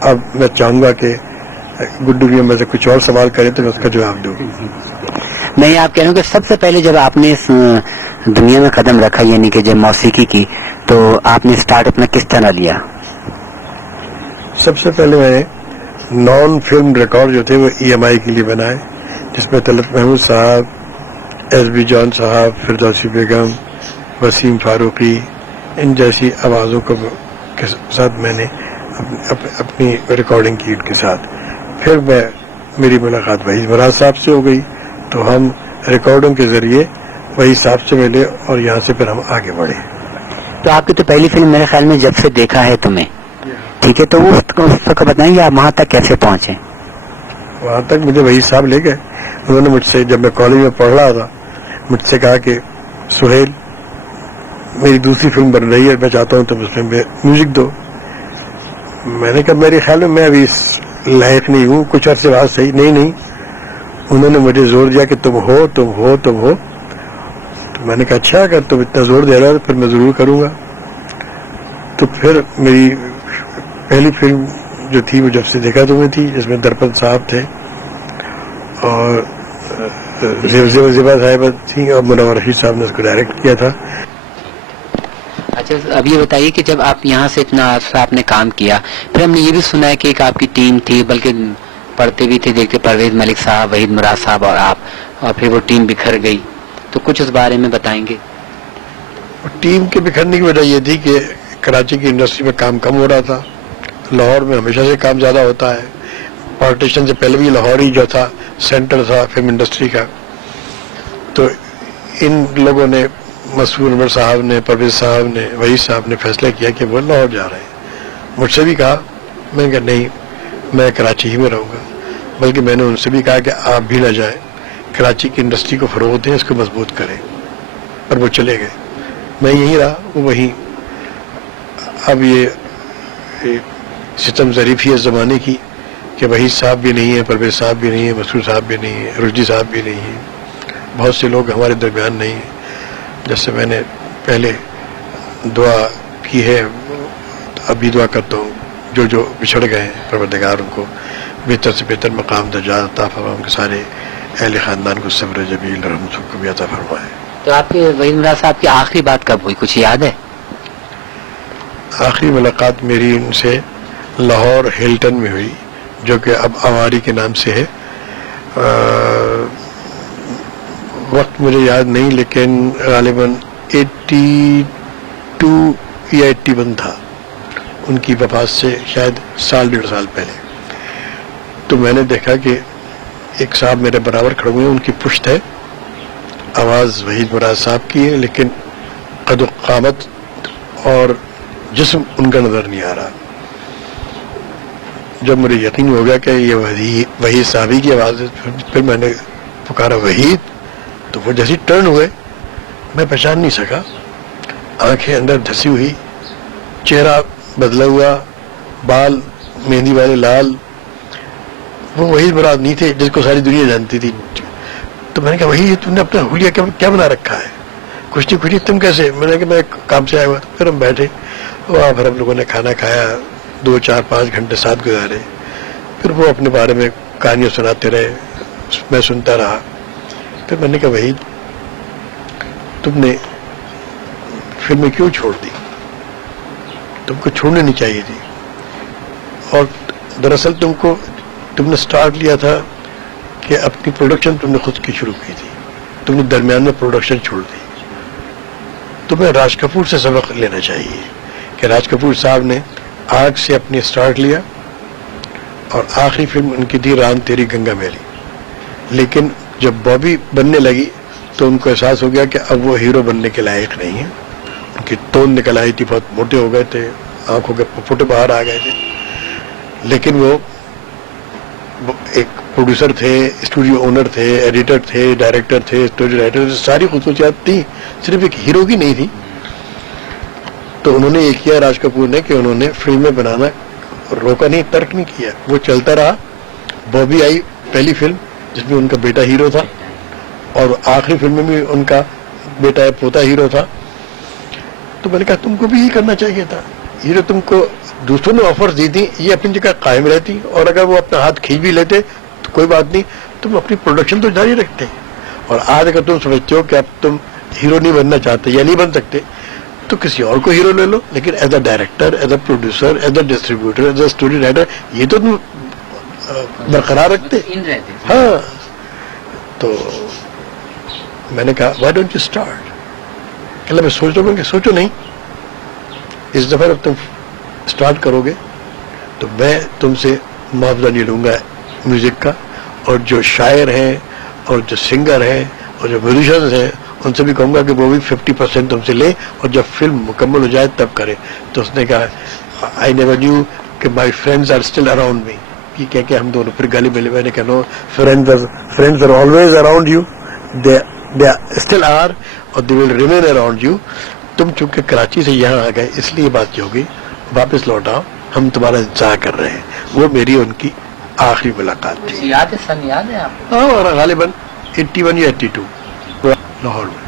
اب میں چاہوں گا کہ گڈو بھی میں سے کچھ اور سوال کرے تو میں اس کا جواب دوں. میں آپ کہہ رہا ہوں کہ سب سے پہلے جب آپ نے اس دنیا میں قدم رکھا یعنی کہ جب موسیقی کی تو آپ نے اسٹارٹ اپنا کس طرح لیا؟ سب سے پہلے میں نے نان فلم ریکارڈ جو تھے وہ EMI کے لیے بنائے، جس میں طلعت محمود صاحب، SB جان صاحب، فردوسی بیگم، وسیم فاروقی، ان جیسی آوازوں کے ساتھ میں نے اپنی ریکارڈنگ کی ان کے ساتھ. پھر میری ملاقات وحید مراد صاحب سے ہو گئی تو ہم ریکارڈوں کے ذریعے وحید صاحب سے ملے اور یہاں سے پھر ہم آگے بڑھے. تو آپ کی تو پہلی فلم میرے خیال میں جب سے دیکھا ہے تمہیں، ٹھیک ہے، تو اس وقت بتائیں گے آپ وہاں تک کیسے پہنچے؟ وہاں تک مجھے وحید صاحب لے گئے. انہوں نے مجھ سے، جب میں کالج میں پڑھ رہا تھا، مجھ سے کہا کہ سہیل میری دوسری فلم بن رہی ہے، میں چاہتا ہوں تم اس میں میوزک دو. میں نے کہا میرے خیال میں ابھی اس لائق نہیں ہوں، کچھ عرصے بعد صحیح. نہیں، انہوں نے مجھے زور دیا کہ تم ہو. تو میں نے کہا اچھا اگر تم اتنا زور دے رہا ہو تو پھر میں ضرور کروں گا. تو پھر میری پہلی فلم جو تھی وہ جب سے دیکھا تمہیں تھی، جس میں درپن صاحب تھے اور زیبا صاحبہ تھیں اور منور رشید صاحب نے اس کو ڈائریکٹ کیا تھا. اچھا اب یہ بتائیے کہ جب آپ یہاں سے اتنا عرصہ آپ نے کام کیا، پھر ہم نے یہ بھی سنا ہے کہ ایک آپ کی ٹیم تھی، بلکہ پڑھتے بھی تھے دیکھتے، پرویز ملک صاحب، وحید مراد صاحب اور آپ، اور پھر وہ ٹیم بکھر گئی، تو کچھ اس بارے میں بتائیں گے؟ ٹیم کے بکھرنے کی وجہ یہ تھی کہ کراچی کی انڈسٹری میں کام کم ہو رہا تھا. لاہور میں ہمیشہ سے کام زیادہ ہوتا ہے. پارٹیشن سے پہلے بھی لاہور ہی جو تھا سینٹر تھا فلم انڈسٹری کا. تو ان لوگوں نے، مسعود انور صاحب نے، پرویز صاحب نے، وحید صاحب نے فیصلہ کیا کہ وہ لاہور جا رہے ہیں. مجھ سے بھی کہا، میں نے کہا نہیں، میں کراچی ہی میں رہوں گا. بلکہ میں نے ان سے بھی کہا کہ آپ بھی نہ جائیں، کراچی کی انڈسٹری کو فروغ دیں، اس کو مضبوط کریں. اور وہ چلے گئے، میں یہیں رہا، وہ وہیں. اب یہ ستم ظریفی ہے زمانے کی کہ وحید صاحب بھی نہیں ہے، پرویز صاحب بھی نہیں ہے، مسعود صاحب بھی نہیں ہے، رشدی صاحب بھی نہیں ہے، بہت سے لوگ ہمارے درمیان نہیں ہیں. جیسے میں نے پہلے دعا کی ہے، ابھی دعا کرتا ہوں جو بچھڑ گئے ہیں، پروردگار ان کو بہتر سے بہتر مقام درجات عطا فرمائے، ان کے سارے اہل خاندان کو صبر جمیل اور ہم سب کو بھی عطا فرمائے. تو آپ کے وحید مراد صاحب کی آخری بات کب ہوئی، کچھ یاد ہے؟ آخری ملاقات میری ان سے لاہور ہلٹن میں ہوئی، جو کہ اب اواری کے نام سے ہے. وقت مجھے یاد نہیں، لیکن غالباً 82 یا 81 تھا، ان کی وفات سے شاید سال ڈیڑھ سال پہلے. تو میں نے دیکھا کہ ایک صاحب میرے برابر کھڑے ہوئے ہیں، ان کی پشت ہے، آواز وحید مراد صاحب کی ہے، لیکن قد و قامت اور جسم ان کا نظر نہیں آ رہا. جب مجھے یقین ہو گیا کہ یہ وحید صاحبی کی آواز ہے، پھر میں نے پکارا وحید، تو وہ جیسے ٹرن ہوئے میں پہچان نہیں سکا. آنکھیں اندر دھسی ہوئی، چہرہ بدلا ہوا، بال مہندی والے لال. وہ وحید مراد نہیں تھے جس کو ساری دنیا جانتی تھی. تو میں نے کہا وحید تم نے اپنا حلیہ کیا بنا رکھا ہے، کچھ نہیں تم کیسے؟ میں نے کہا میں کام سے آیا ہوا تھا. پھر ہم بیٹھے، وہاں پھر ہم لوگوں نے کھانا کھایا، 2 4 5 گھنٹے ساتھ گزارے. پھر وہ اپنے بارے میں کہانیاں سناتے رہے، میں سنتا رہا. پھر میں نے کہا وحید تم نے فلمیں کیوں چھوڑ دی؟ تم کو چھوڑنی نہیں چاہیے تھی. اور دراصل تم نے سٹارٹ لیا تھا کہ اپنی پروڈکشن تم نے خود کی شروع کی تھی، تم نے درمیان میں پروڈکشن چھوڑ دی. تمہیں راج کپور سے سبق لینا چاہیے کہ راج کپور صاحب نے آگ سے اپنی سٹارٹ لیا اور آخری فلم ان کی تھی رام تیری گنگا میلی. لیکن جب بابی بننے لگی تو ان کو احساس ہو گیا کہ اب وہ ہیرو بننے کے لائق نہیں ہیں. ان کی توند نکل آئی تھی، بہت موٹے ہو گئے تھے، آنکھوں کے پھوٹے باہر آ گئے تھے. لیکن وہ ایک پروڈیوسر تھے، اسٹوڈیو اونر تھے، ایڈیٹر تھے، ڈائریکٹر تھے، اسٹوری رائٹر تھے، ساری خصوصیات تھیں، صرف ایک ہیرو کی نہیں تھی. تو انہوں نے یہ کیا راج کپور نے کہ انہوں نے فلمیں بنانا روکا نہیں، ترک نہیں کیا، وہ چلتا رہا. بابی آئی پہلی فلم جس میں ان کا بیٹا ہیرو تھا، اور آخری فلم میں بھی ان کا بیٹا پوتا ہیرو تھا. تو میں نے کہا تم کو بھی یہ کرنا چاہیے تھا. یہ جو تم کو دوسروں نے آفر دی تھی یہ اپنی جگہ قائم رہتی, اور اگر وہ اپنا ہاتھ کھینچ بھی لیتے تو کوئی بات نہیں, تم اپنی پروڈکشن تو جاری رکھتے. اور آج اگر تم سمجھتے ہو کہ اب تم ہیرو نہیں بننا چاہتے یا نہیں بن سکتے تو کسی اور کو ہیرو لے لو, لیکن as a director, as a producer, as a distributor, as a story writer یہ تو تم برقرار رکھتے. ہاں, تو میں نے کہا وائی ڈونٹ یو اسٹارٹ. کہ میں سوچ رہا ہوں کہ سوچو نہیں, اس دفعہ جب تم اسٹارٹ کرو گے تو میں تم سے معاوضہ نہیں لوں گا میوزک کا, اور جو شاعر ہیں اور جو سنگر ہیں اور جو میوزیشنز ہیں ان سے بھی کہوں گا کہ وہ بھی 50% تم سے لیں, اور جب فلم مکمل ہو جائے تب کرے. تو اس نے کہا آئی نیور نیو کہ my friends are still around me. یہ کہہ کے ہم دونوں پھر گالی ملے. میں نے کہا no, friends are always around you, they still are, اور they will remain around you. تم چونکہ کراچی سے یہاں آ گئے اس لیے بات یہ ہوگی, واپس لوٹ آؤ, ہم تمہارا انتظار کر رہے ہیں. وہ میری ان کی آخری ملاقات تھی. یاد ہے سن, یاد ہے آپ؟ ہاں, غالباً 81 یا 82 لاہور میں.